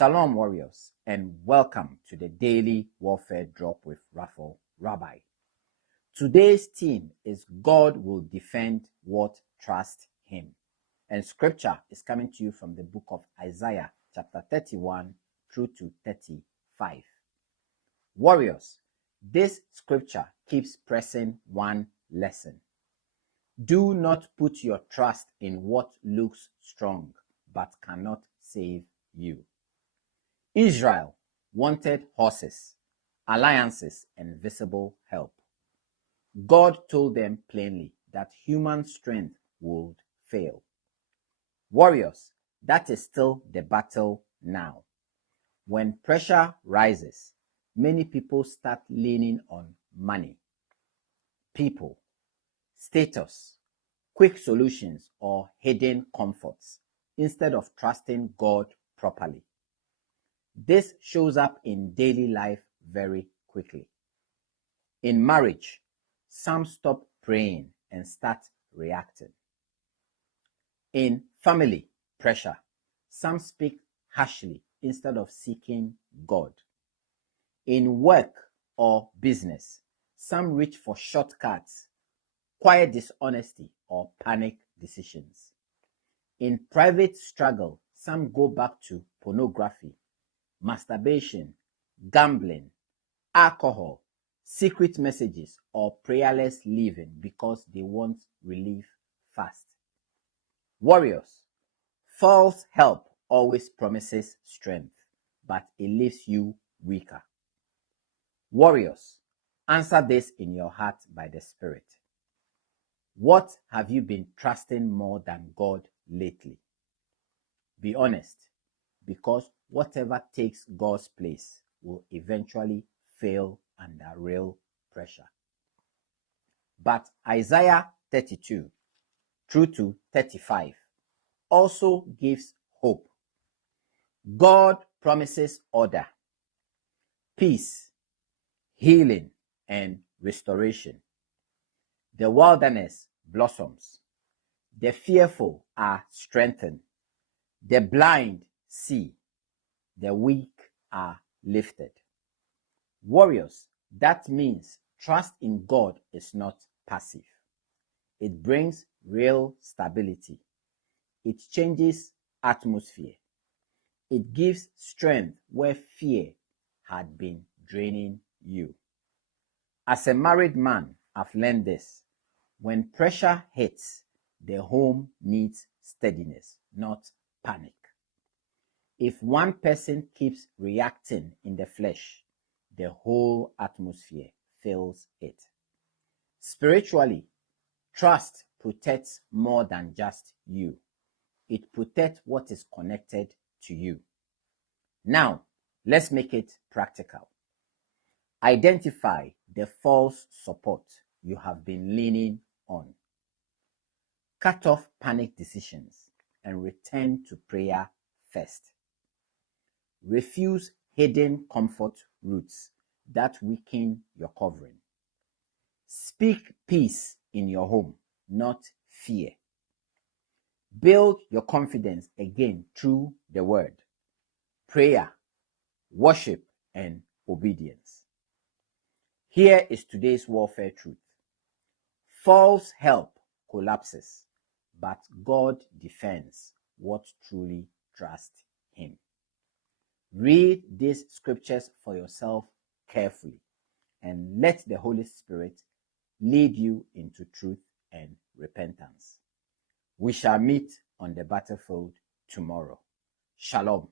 Shalom, warriors, and welcome to the Daily Warfare Drop with Raphael Rabbi. Today's theme is God will defend what trusts Him. And scripture is coming to you from the book of Isaiah, chapter 31 through to 35. Warriors, this scripture keeps pressing one lesson. Do not put your trust in what looks strong but cannot save you. Israel wanted horses, alliances, and visible help. God told them plainly that human strength would fail. Warriors, that is still the battle now. When pressure rises, many people start leaning on money, people, status, quick solutions, or hidden comforts instead of trusting God properly. This shows up in daily life very quickly. In marriage, some stop praying and start reacting. In family pressure, some speak harshly instead of seeking God. In work or business, some reach for shortcuts, quiet dishonesty, or panic decisions. In private struggle, some go back to pornography, masturbation, gambling, alcohol, secret messages, or prayerless living because they want relief fast. Warriors, false help always promises strength, but it leaves you weaker. Warriors, answer this in your heart by the Spirit. What have you been trusting more than God lately? Be honest, because whatever takes God's place will eventually fail under real pressure. But Isaiah 32 through to 35 also gives hope. God promises order, peace, healing, and restoration. The wilderness blossoms. The fearful are strengthened. The blind see. The weak are lifted. Warriors, that means trust in God is not passive. It brings real stability. It changes atmosphere. It gives strength where fear had been draining you. As a married man, I've learned this. When pressure hits, the home needs steadiness, not panic. If one person keeps reacting in the flesh, the whole atmosphere fills it. Spiritually, trust protects more than just you. It protects what is connected to you. Now, let's make it practical. Identify the false support you have been leaning on. Cut off panic decisions and return to prayer first. Refuse hidden comfort routes that weaken your covering. Speak peace in your home, not fear. Build your confidence again through the word, prayer, worship, and obedience. Here is today's warfare truth. False help collapses, but God defends what truly trusts Him. Read these scriptures for yourself carefully and let the Holy Spirit lead you into truth and repentance. We shall meet on the battlefield tomorrow. Shalom.